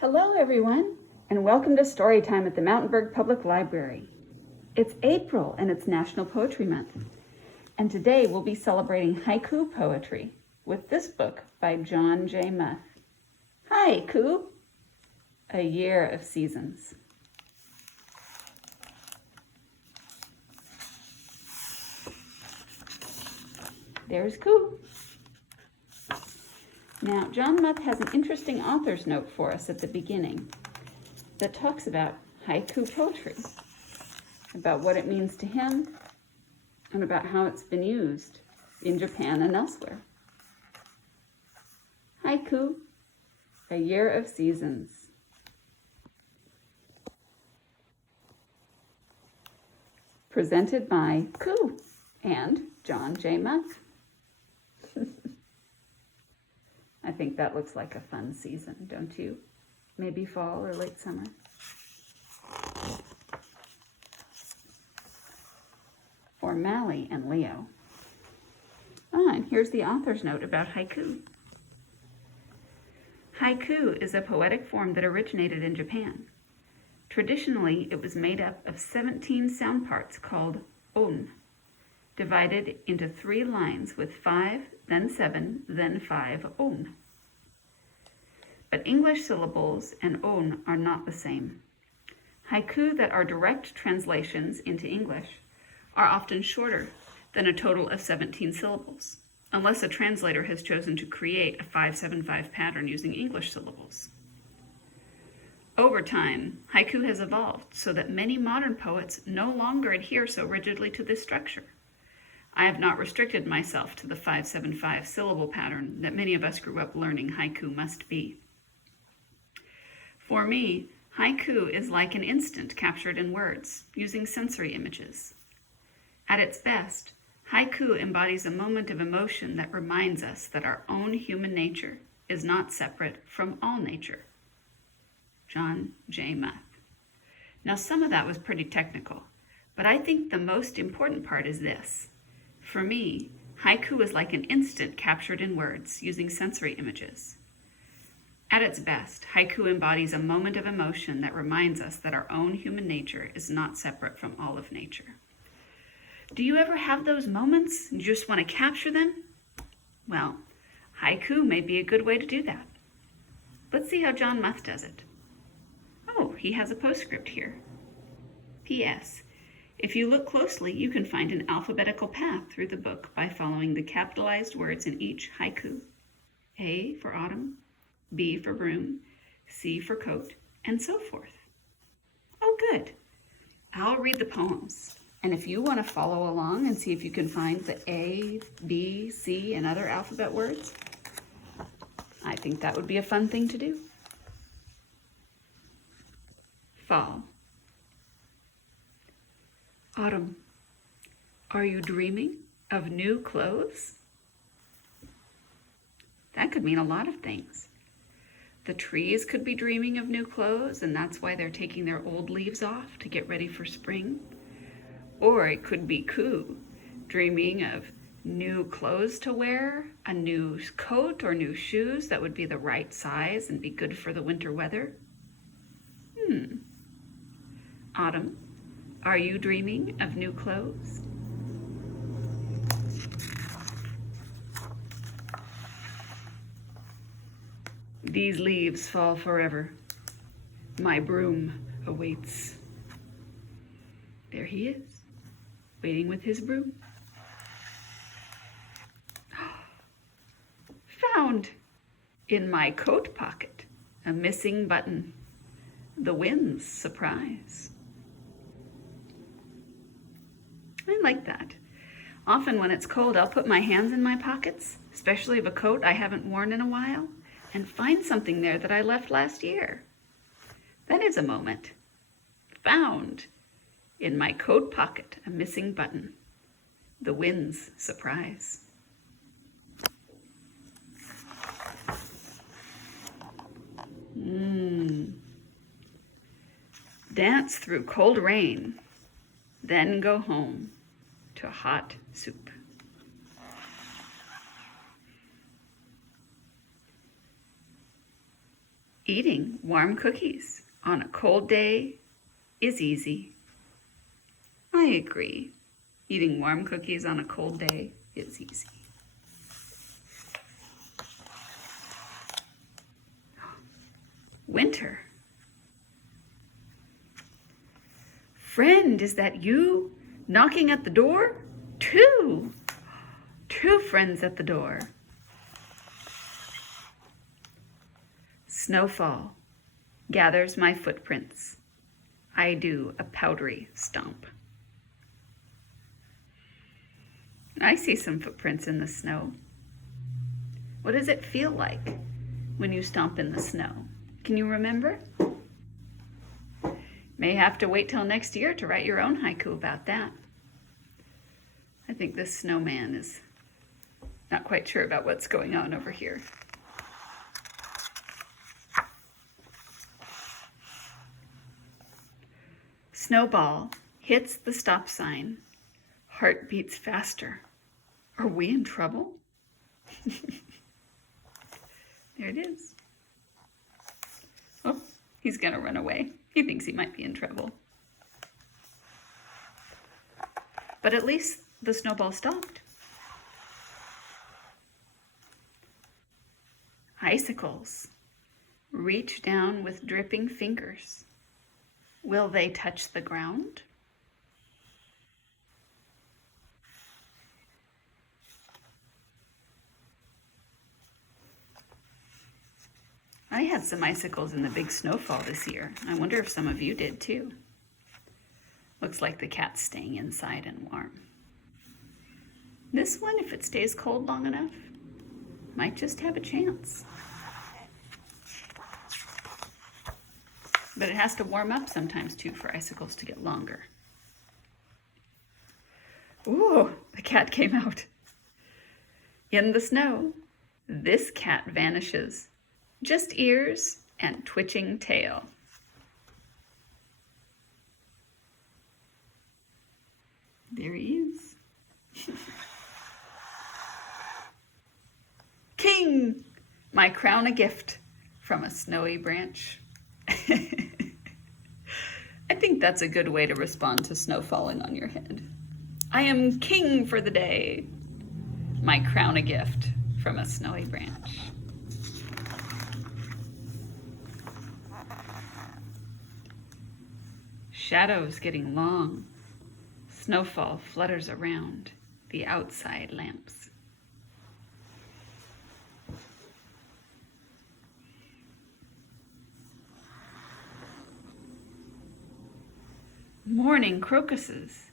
Hello everyone, and welcome to Storytime at the Mountainburg Public Library. It's April and it's National Poetry Month, and today we'll be celebrating haiku poetry with this book by John J. Muth. Haiku, A Year of Seasons. There's Ku. Now, John Muth has an interesting author's note for us at the beginning that talks about haiku poetry, about what it means to him, and about how it's been used in Japan and elsewhere. Haiku, A Year of Seasons. Presented by Ku and John J. Muth. I think that looks like a fun season, don't you? Maybe fall or late summer. For Mally and Leo. And here's the author's note about haiku. Haiku is a poetic form that originated in Japan. Traditionally, it was made up of 17 sound parts called on, divided into 3 lines with 5, then 7, then 5 on. But English syllables and on are not the same. Haiku that are direct translations into English are often shorter than a total of 17 syllables, unless a translator has chosen to create a 5-7-5 pattern using English syllables. Over time, haiku has evolved so that many modern poets no longer adhere so rigidly to this structure. I have not restricted myself to the 5-7-5 syllable pattern that many of us grew up learning haiku must be. For me, haiku is like an instant captured in words, using sensory images. At its best, haiku embodies a moment of emotion that reminds us that our own human nature is not separate from all nature. John J. Muth. Now, some of that was pretty technical, but I think the most important part is this. For me, haiku is like an instant captured in words, using sensory images. At its best, haiku embodies a moment of emotion that reminds us that our own human nature is not separate from all of nature. Do you ever have those moments and you just want to capture them? Well, haiku may be a good way to do that. Let's see how John Muth does it. Oh, he has a postscript here. P.S. If you look closely, you can find an alphabetical path through the book by following the capitalized words in each haiku. A for autumn, B for broom, C for coat, and so forth. Oh, good. I'll read the poems. And if you want to follow along and see if you can find the A, B, C, and other alphabet words, I think that would be a fun thing to do. Fall. Autumn. Are you dreaming of new clothes? That could mean a lot of things. The trees could be dreaming of new clothes, and that's why they're taking their old leaves off to get ready for spring. Or it could be Ku, dreaming of new clothes to wear, a new coat or new shoes that would be the right size and be good for the winter weather. Autumn, are you dreaming of new clothes? These leaves fall forever. My broom awaits. There he is, waiting with his broom. Found in my coat pocket a missing button. The wind's surprise. I like that. Often when it's cold, I'll put my hands in my pockets, especially of a coat I haven't worn in a while, and find something there that I left last year. That is a moment. Found in my coat pocket a missing button. The wind's surprise. Dance through cold rain, then go home to hot soup. Eating warm cookies on a cold day is easy. I agree. Eating warm cookies on a cold day is easy. Winter. Friend, is that you knocking at the door? Two friends at the door. Snowfall gathers my footprints. I do a powdery stomp. I see some footprints in the snow. What does it feel like when you stomp in the snow? Can you remember? May have to wait till next year to write your own haiku about that. I think this snowman is not quite sure about what's going on over here. Snowball hits the stop sign. Heart beats faster. Are we in trouble? There it is. Oh, he's gonna run away. He thinks he might be in trouble. But at least the snowball stopped. Icicles reach down with dripping fingers. Will they touch the ground? I had some icicles in the big snowfall this year. I wonder if some of you did too. Looks like the cat's staying inside and warm. This one, if it stays cold long enough, might just have a chance. But it has to warm up sometimes too for icicles to get longer. Ooh, the cat came out. In the snow, this cat vanishes. Just ears and twitching tail. There he is. King, my crown a gift from a snowy branch. I think that's a good way to respond to snow falling on your head. I am king for the day. My crown a gift from a snowy branch. Shadows getting long. Snowfall flutters around the outside lamps. Morning crocuses.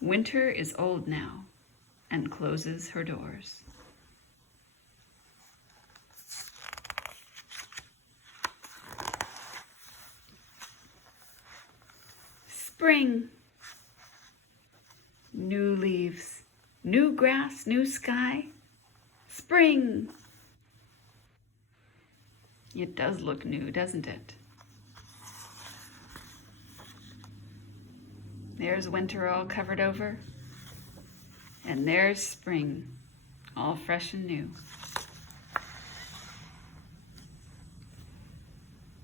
Winter is old now and closes her doors. Spring. New leaves, new grass, new sky. Spring. It does look new, doesn't it? There's winter all covered over, and there's spring, all fresh and new.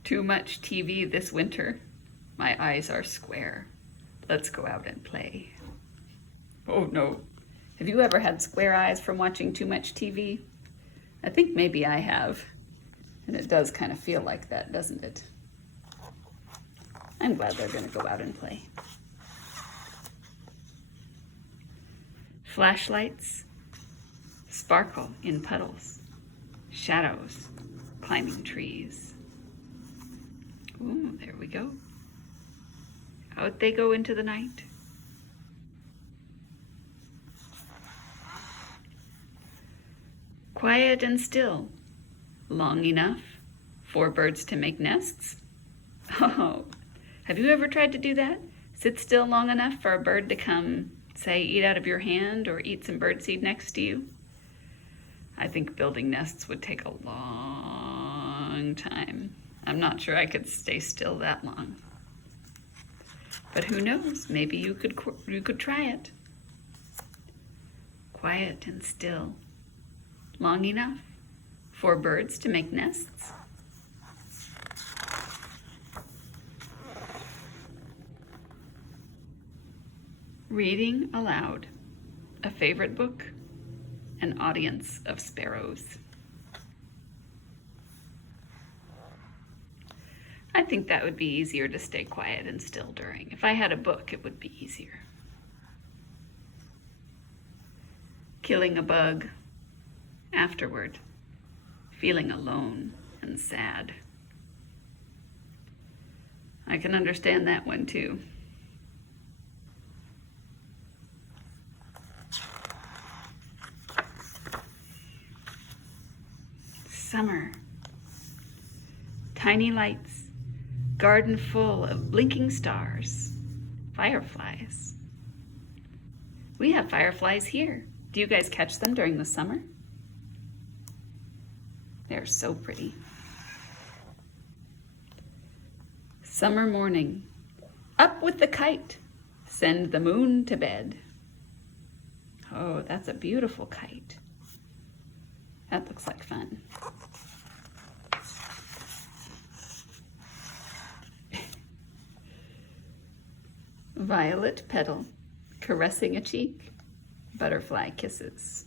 Too much TV this winter. My eyes are square. Let's go out and play. Oh no. Have you ever had square eyes from watching too much TV? I think maybe I have. And it does kind of feel like that, doesn't it? I'm glad they're going to go out and play. Flashlights sparkle in puddles. Shadows climbing trees. Ooh, there we go. Out they go into the night. Quiet and still, long enough for birds to make nests. Oh, have you ever tried to do that? Sit still long enough for a bird to come, say, eat out of your hand or eat some birdseed next to you? I think building nests would take a long time. I'm not sure I could stay still that long. But who knows, maybe you could try it. Quiet and still, long enough for birds to make nests. Reading aloud, a favorite book, an audience of sparrows. I think that would be easier to stay quiet and still during. If I had a book, it would be easier. Killing a bug, afterward, feeling alone and sad. I can understand that one too. Summer. Tiny lights, garden full of blinking stars, fireflies. We have fireflies here. Do you guys catch them during the summer? They're so pretty. Summer morning. Up with the kite. Send the moon to bed. Oh, that's a beautiful kite. That looks like fun. Violet petal, caressing a cheek, butterfly kisses.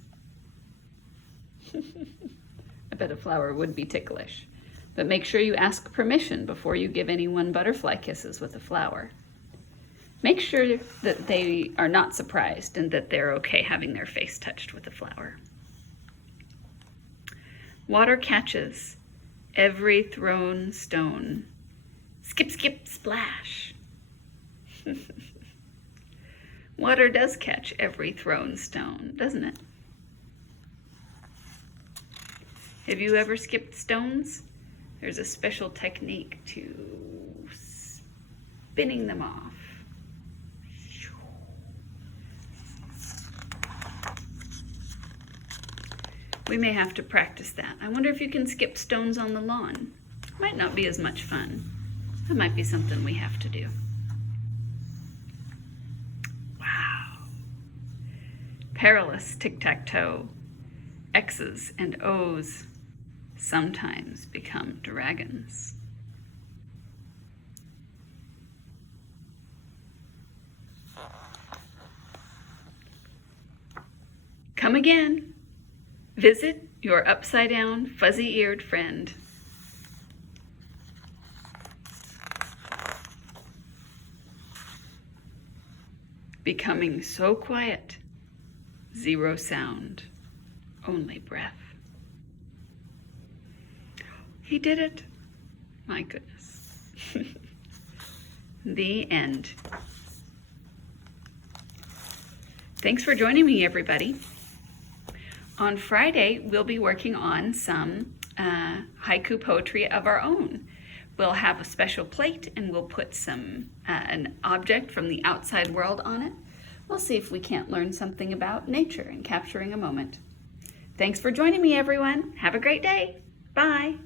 I bet a flower would be ticklish, but make sure you ask permission before you give anyone butterfly kisses with a flower. Make sure that they are not surprised and that they're okay having their face touched with a flower. Water catches every thrown stone. Skip, skip, splash. Water does catch every thrown stone, doesn't it? Have you ever skipped stones? There's a special technique to spinning them off. We may have to practice that. I wonder if you can skip stones on the lawn. Might not be as much fun. That might be something we have to do. Wow. Perilous tic-tac-toe. X's and O's sometimes become dragons. Come again. Visit your upside-down, fuzzy-eared friend. Becoming so quiet, zero sound, only breath. He did it. My goodness. The end. Thanks for joining me, everybody. On Friday, we'll be working on some haiku poetry of our own. We'll have a special plate and we'll put an object from the outside world on it. We'll see if we can't learn something about nature and capturing a moment. Thanks for joining me, everyone. Have a great day. Bye.